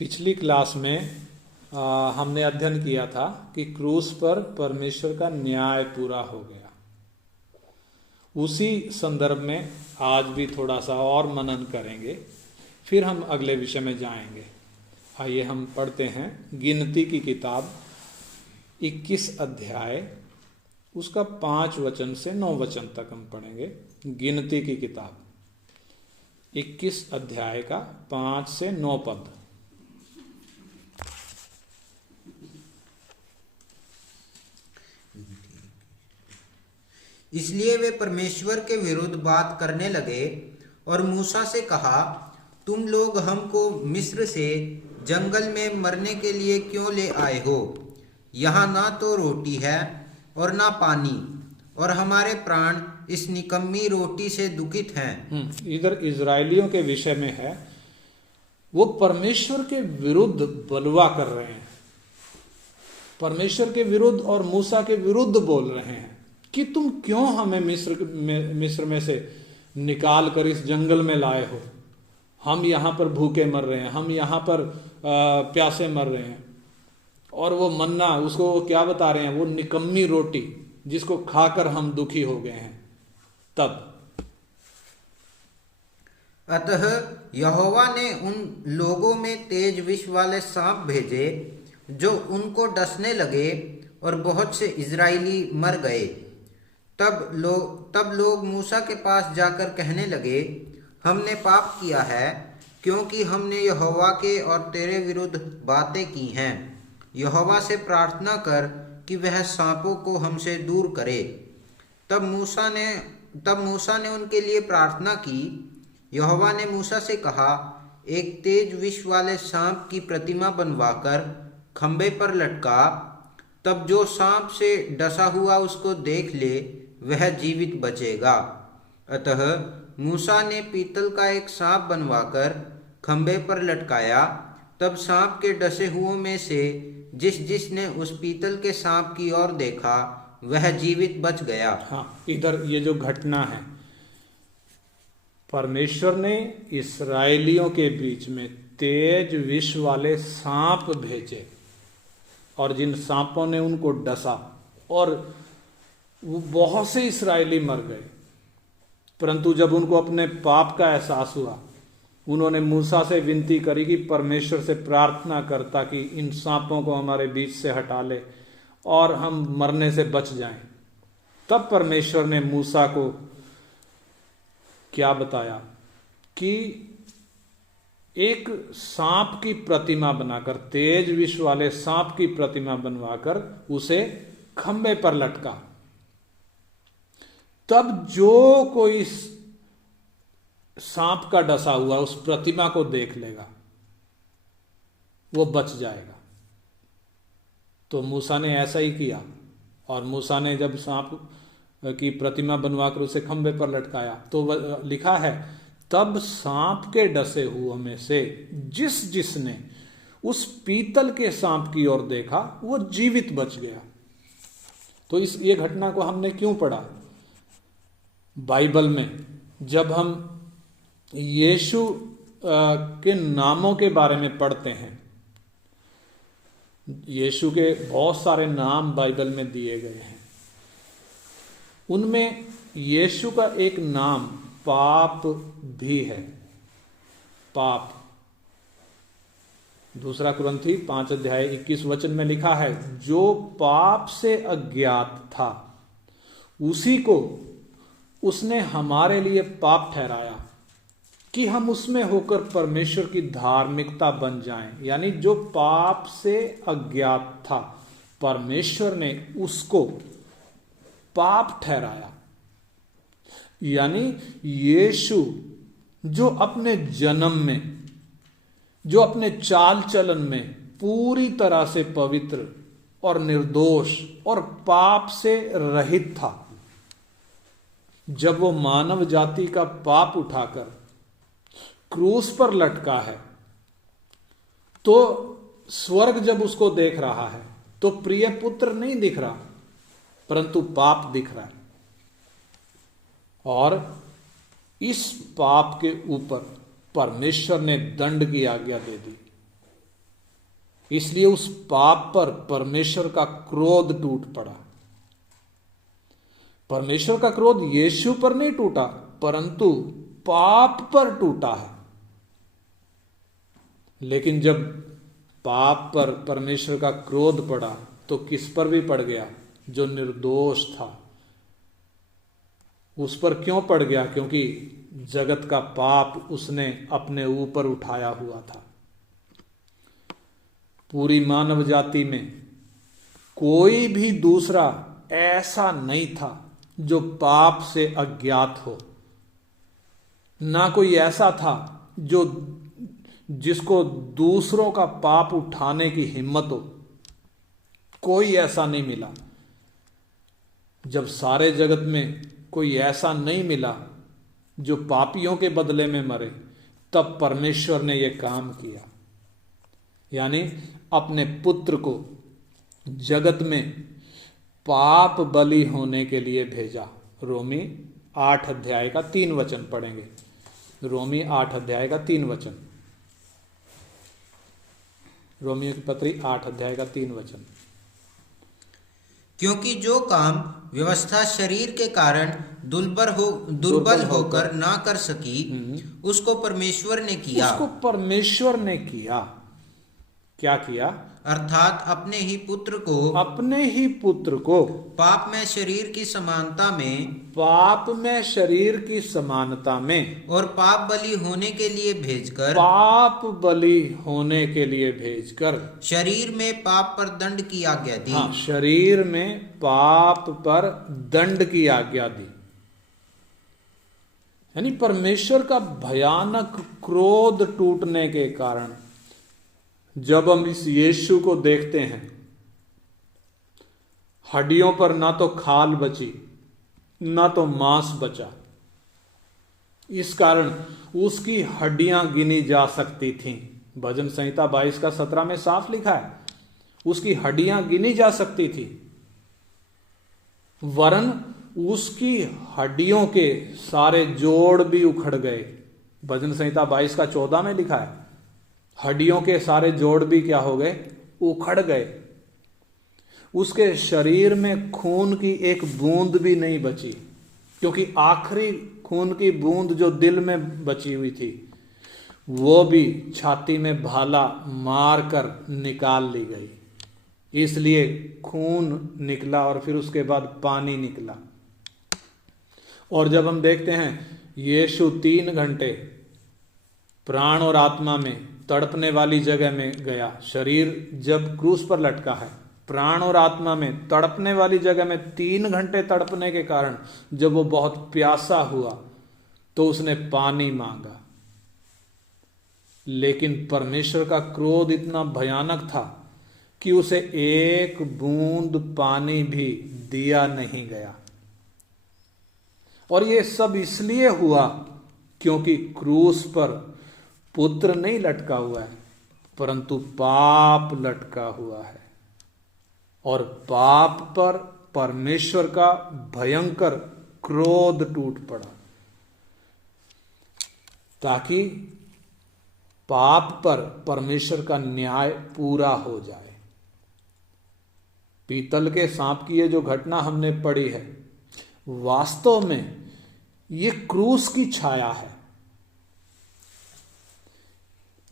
पिछली क्लास में हमने अध्ययन किया था कि क्रूस पर परमेश्वर का न्याय पूरा हो गया। उसी संदर्भ में आज भी थोड़ा सा और मनन करेंगे, फिर हम अगले विषय में जाएंगे। आइए हम पढ़ते हैं गिनती की किताब 21 अध्याय, उसका 5 वचन से 9 वचन तक हम पढ़ेंगे। गिनती की किताब 21 अध्याय का 5 से 9 पद। इसलिए वे परमेश्वर के विरुद्ध बात करने लगे और मूसा से कहा, तुम लोग हमको मिस्र से जंगल में मरने के लिए क्यों ले आए हो? यहाँ ना तो रोटी है और ना पानी, और हमारे प्राण इस निकम्मी रोटी से दुखित हैं। इधर इजरायलियों के विषय में है, वो परमेश्वर के विरुद्ध बलवा कर रहे हैं, परमेश्वर के विरुद्ध और मूसा के विरुद्ध बोल रहे हैं कि तुम क्यों हमें मिस्र में से निकाल कर इस जंगल में लाए हो। हम यहाँ पर भूखे मर रहे हैं, हम यहाँ पर प्यासे मर रहे हैं। और वो मन्ना, उसको वो क्या बता रहे हैं? वो निकम्मी रोटी जिसको खाकर हम दुखी हो गए हैं। तब अतः यहोवा ने उन लोगों में तेज विष वाले सांप भेजे जो उनको डसने लगे और बहुत से इजराइली मर गए। तब लोग मूसा के पास जाकर कहने लगे, हमने पाप किया है, क्योंकि हमने यहोवा के और तेरे विरुद्ध बातें की हैं। यहोवा से प्रार्थना कर कि वह सांपों को हमसे दूर करे। तब मूसा ने उनके लिए प्रार्थना की। यहोवा ने मूसा से कहा, एक तेज विष वाले सांप की प्रतिमा बनवाकर खंबे पर लटका। तब जो सांप से डसा हुआ उसको देख ले, वह जीवित बचेगा। अतः मूसा ने पीतल का एक सांप बनवाकर खंबे पर लटकाया। तब सांप के डसे हुओं में से जिसने उस पीतल के सांप की ओर देखा, वह जीवित बच गया। हाँ, इधर ये जो घटना है, परमेश्वर ने इस्राएलियों के बीच में तेज विष वाले सांप भेजे और जिन सांपों ने उनको डसा और वो बहुत से इस्राएली मर गए। परंतु जब उनको अपने पाप का एहसास हुआ, उन्होंने मूसा से विनती करी कि परमेश्वर से प्रार्थना करता कि इन सांपों को हमारे बीच से हटा ले और हम मरने से बच जाएं। तब परमेश्वर ने मूसा को क्या बताया कि एक सांप की प्रतिमा बनाकर, तेज विष वाले सांप की प्रतिमा बनवाकर उसे खंबे पर लटका। तब जो कोई सांप का डसा हुआ उस प्रतिमा को देख लेगा, वो बच जाएगा। तो मूसा ने ऐसा ही किया और मूसा ने जब सांप की प्रतिमा बनवाकर उसे खंबे पर लटकाया तो लिखा है, तब सांप के डसे हुए में से जिसने उस पीतल के सांप की ओर देखा, वो जीवित बच गया। तो ये घटना को हमने क्यों पढ़ा? बाइबल में जब हम यीशु के नामों के बारे में पढ़ते हैं, यीशु के बहुत सारे नाम बाइबल में दिए गए हैं। उनमें यीशु का एक नाम पाप भी है। पाप 2 कुरिन्थी 5 अध्याय 21 वचन में लिखा है, जो पाप से अज्ञात था उसी को उसने हमारे लिए पाप ठहराया कि हम उसमें होकर परमेश्वर की धार्मिकता बन जाएं। यानी जो पाप से अज्ञात था, परमेश्वर ने उसको पाप ठहराया। यानी यीशु जो अपने जन्म में, जो अपने चाल चलन में पूरी तरह से पवित्र और निर्दोष और पाप से रहित था, जब वो मानव जाति का पाप उठाकर क्रूस पर लटका है, तो स्वर्ग जब उसको देख रहा है तो प्रिय पुत्र नहीं दिख रहा, परंतु पाप दिख रहा है। और इस पाप के ऊपर परमेश्वर ने दंड की आज्ञा दे दी। इसलिए उस पाप पर परमेश्वर का क्रोध टूट पड़ा। परमेश्वर का क्रोध यीशु पर नहीं टूटा, परंतु पाप पर टूटा है। लेकिन जब पाप पर परमेश्वर का क्रोध पड़ा तो किस पर भी पड़ गया? जो निर्दोष था उस पर क्यों पड़ गया? क्योंकि जगत का पाप उसने अपने ऊपर उठाया हुआ था। पूरी मानव जाति में कोई भी दूसरा ऐसा नहीं था जो पाप से अज्ञात हो। ना कोई ऐसा था जो जिसको दूसरों का पाप उठाने की हिम्मत हो। कोई ऐसा नहीं मिला। जब सारे जगत में कोई ऐसा नहीं मिला जो पापियों के बदले में मरे, तब परमेश्वर ने यह काम किया, यानी अपने पुत्र को जगत में पाप बलि होने के लिए भेजा। रोमी 8 अध्याय का 3 वचन पढ़ेंगे। रोमी 8 अध्याय का 3 वचन। रोमियो की पत्री 8 अध्याय का 3 वचन। क्योंकि जो काम व्यवस्था शरीर के कारण दुर्बल होकर ना कर सकी, उसको परमेश्वर ने किया। उसको परमेश्वर ने किया। क्या किया? अर्थात अपने ही पुत्र को पाप में शरीर की समानता में और पाप बलि होने के लिए भेजकर शरीर में पाप पर दंड की आज्ञा दी। हाँ, शरीर में पाप पर दंड की आज्ञा दी। यानी परमेश्वर का भयानक क्रोध टूटने के कारण जब हम इस यीशु को देखते हैं, हड्डियों पर ना तो खाल बची ना तो मांस बचा। इस कारण उसकी हड्डियां गिनी जा सकती थीं। भजन संहिता 22 का 17 में साफ लिखा है, उसकी हड्डियां गिनी जा सकती थी। वरन उसकी हड्डियों के सारे जोड़ भी उखड़ गए। भजन संहिता 22 का 14 में लिखा है, हड्डियों के सारे जोड़ भी क्या हो गए? उखड़ गए। उसके शरीर में खून की एक बूंद भी नहीं बची, क्योंकि आखिरी खून की बूंद जो दिल में बची हुई थी वो भी छाती में भाला मारकर निकाल ली गई। इसलिए खून निकला और फिर उसके बाद पानी निकला। और जब हम देखते हैं यीशु 3 घंटे प्राण और आत्मा में तड़पने वाली जगह में गया। शरीर जब क्रूस पर लटका है, प्राण और आत्मा में तड़पने वाली जगह में 3 घंटे तड़पने के कारण जब वो बहुत प्यासा हुआ तो उसने पानी मांगा। लेकिन परमेश्वर का क्रोध इतना भयानक था कि उसे एक बूंद पानी भी दिया नहीं गया। और ये सब इसलिए हुआ क्योंकि क्रूस पर पुत्र नहीं लटका हुआ है, परंतु पाप लटका हुआ है। और पाप पर परमेश्वर का भयंकर क्रोध टूट पड़ा, ताकि पाप पर परमेश्वर का न्याय पूरा हो जाए। पीतल के सांप की ये जो घटना हमने पढ़ी है, वास्तव में ये क्रूस की छाया है।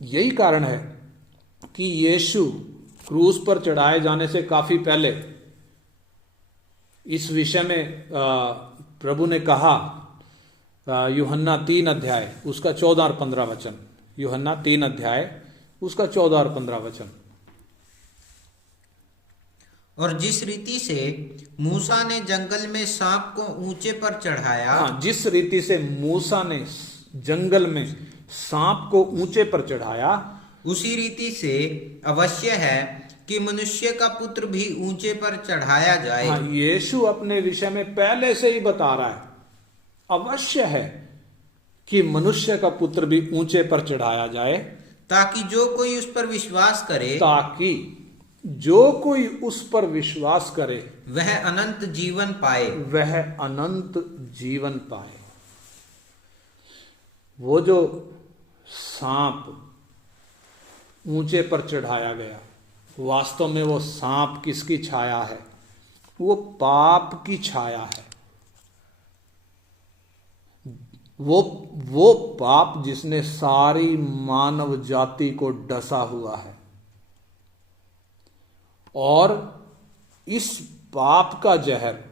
यही कारण है कि यीशु क्रूस पर चढ़ाए जाने से काफी पहले इस विषय में प्रभु ने कहा, यूहन्ना 3 अध्याय उसका 14 और 15 वचन। यूहन्ना 3 अध्याय उसका 14 और 15 वचन। और जिस रीति से मूसा ने जंगल में सांप को ऊंचे पर चढ़ाया, हाँ, जिस रीति से मूसा ने जंगल में सांप को ऊंचे पर चढ़ाया, उसी रीति से अवश्य है कि मनुष्य का पुत्र भी ऊंचे पर चढ़ाया जाए। हाँ, यीशु अपने विषय में पहले से ही बता रहा है, अवश्य है कि मनुष्य का पुत्र भी ऊंचे पर चढ़ाया जाए, ताकि जो कोई उस पर विश्वास करे वह अनंत जीवन पाए। वो जो सांप ऊंचे पर चढ़ाया गया वास्तव में वो सांप किसकी छाया है? वो पाप की छाया है। वो पाप जिसने सारी मानव जाति को डसा हुआ है, और इस पाप का जहर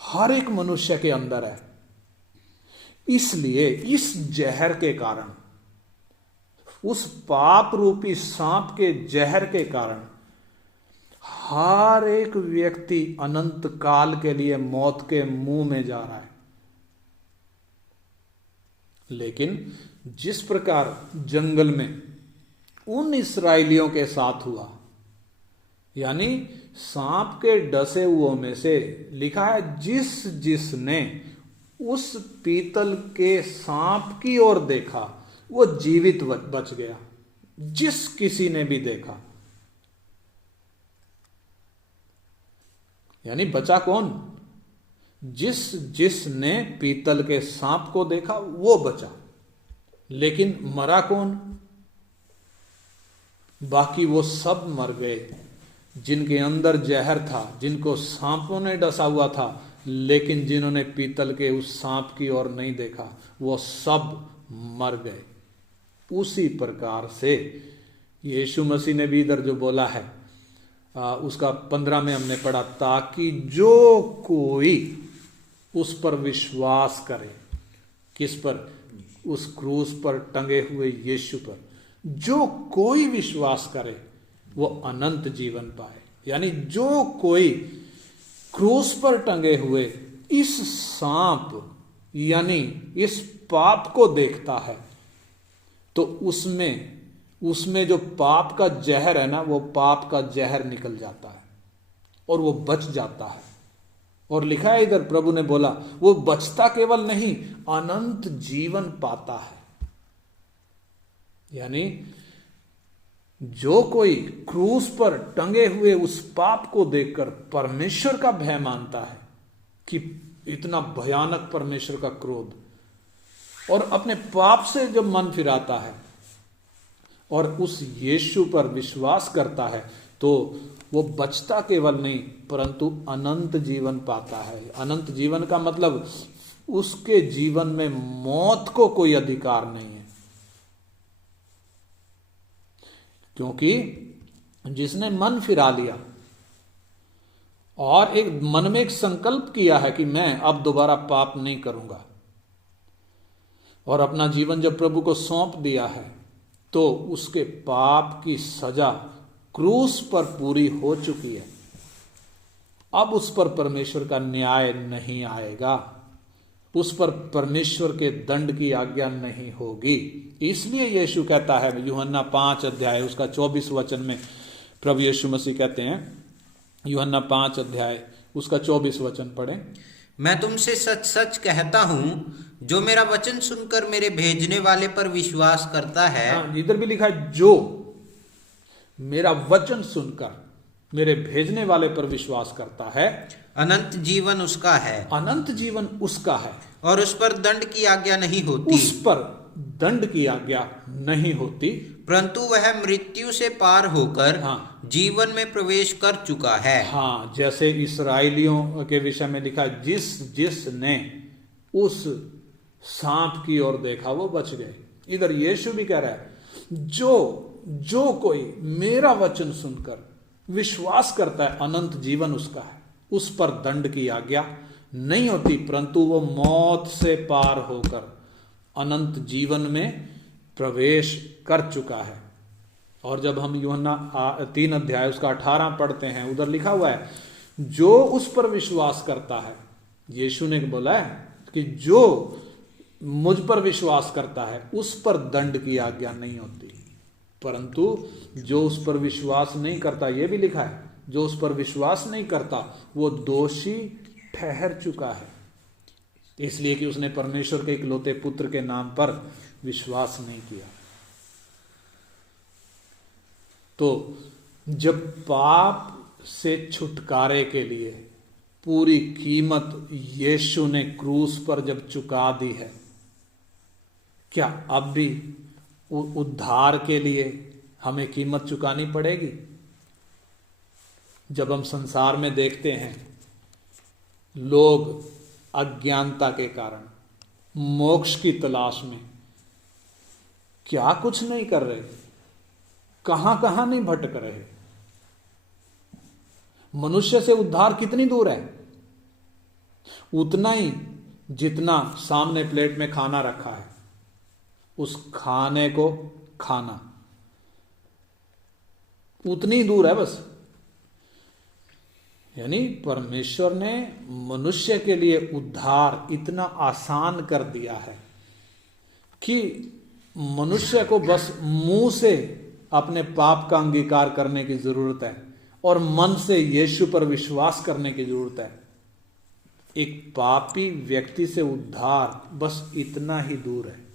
हर एक मनुष्य के अंदर है। इसलिए इस जहर के कारण, उस पाप रूपी सांप के जहर के कारण हर एक व्यक्ति अनंत काल के लिए मौत के मुंह में जा रहा है। लेकिन जिस प्रकार जंगल में उन इस्राएलियों के साथ हुआ, यानी सांप के डसे हुओं में से लिखा है जिसने उस पीतल के सांप की ओर देखा वो जीवित बच गया। जिस किसी ने भी देखा, यानी बचा कौन? जिसने पीतल के सांप को देखा वो बचा, लेकिन मरा कौन? बाकी वो सब मर गए जिनके अंदर जहर था, जिनको सांपों ने डसा हुआ था, लेकिन जिन्होंने पीतल के उस सांप की ओर नहीं देखा वो सब मर गए। उसी प्रकार से यीशु मसीह ने भी इधर जो बोला है, उसका 15 में हमने पढ़ा, ताकि जो कोई उस पर विश्वास करे। किस पर? उस क्रूस पर टंगे हुए यीशु पर। जो कोई विश्वास करे वो अनंत जीवन पाए। यानी जो कोई क्रूस पर टंगे हुए इस सांप यानी इस पाप को देखता है, तो उसमें जो पाप का जहर है ना, वो पाप का जहर निकल जाता है और वो बच जाता है। और लिखा है इधर, प्रभु ने बोला वो बचता केवल नहीं, अनंत जीवन पाता है। यानी जो कोई क्रूस पर टंगे हुए उस पाप को देखकर परमेश्वर का भय मानता है कि इतना भयानक परमेश्वर का क्रोध, और अपने पाप से जब मन फिराता है और उस यीशु पर विश्वास करता है, तो वो बचता केवल नहीं परंतु अनंत जीवन पाता है। अनंत जीवन का मतलब उसके जीवन में मौत को कोई अधिकार नहीं है, क्योंकि जिसने मन फिरा लिया और एक मन में एक संकल्प किया है कि मैं अब दोबारा पाप नहीं करूंगा, और अपना जीवन जब प्रभु को सौंप दिया है, तो उसके पाप की सजा क्रूस पर पूरी हो चुकी है। अब उस पर परमेश्वर का न्याय नहीं आएगा, उस पर परमेश्वर के दंड की आज्ञा नहीं होगी। इसलिए यीशु कहता है यूहन्ना 5 अध्याय उसका 24 वचन में, प्रभु यीशु मसीह कहते हैं, यूहन्ना 5 अध्याय उसका 24 वचन पढ़ें। मैं तुमसे सच सच कहता हूं, जो मेरा वचन सुनकर मेरे भेजने वाले पर विश्वास करता है। इधर भी लिखा है, जो मेरा वचन सुनकर मेरे भेजने वाले पर विश्वास करता है, अनंत जीवन उसका है। अनंत जीवन उसका है, और उस पर दंड की आज्ञा नहीं होती। उस पर दंड की आज्ञा नहीं होती, परंतु वह मृत्यु से पार होकर जीवन में प्रवेश कर चुका है। हाँ, जैसे इस्राएलियों के विषय में लिखा, जिसने उस सांप की ओर देखा वो बच गए। इधर यीशु भी कह रहा है, जो कोई मेरा वचन सुनकर विश्वास करता है, अनंत जीवन उसका है। उस पर दंड की आज्ञा नहीं होती, परंतु वो मौत से पार होकर अनंत जीवन में प्रवेश कर चुका है। और जब हम यूहन्ना 3 अध्याय उसका 18 पढ़ते हैं, उधर लिखा हुआ है, जो उस पर विश्वास करता है, यीशु ने बोला है कि जो मुझ पर विश्वास करता है उस पर दंड की आज्ञा नहीं होती, परंतु जो उस पर विश्वास नहीं करता, यह भी लिखा है, जो उस पर विश्वास नहीं करता वो दोषी ठहर चुका है, इसलिए कि उसने परमेश्वर के इकलौते पुत्र के नाम पर विश्वास नहीं किया। तो जब पाप से छुटकारे के लिए पूरी कीमत यीशु ने क्रूस पर जब चुका दी है, क्या अब भी उद्धार के लिए हमें कीमत चुकानी पड़ेगी। जब हम संसार में देखते हैं लोग अज्ञानता के कारण मोक्ष की तलाश में क्या कुछ नहीं कर रहे, कहां कहां नहीं भटक रहे। मनुष्य से उद्धार कितनी दूर है? उतना ही जितना सामने प्लेट में खाना रखा है, उस खाने को खाना उतनी दूर है बस। यानी परमेश्वर ने मनुष्य के लिए उद्धार इतना आसान कर दिया है कि मनुष्य को बस मुंह से अपने पाप का अंगीकार करने की जरूरत है और मन से यीशु पर विश्वास करने की जरूरत है। एक पापी व्यक्ति से उद्धार बस इतना ही दूर है।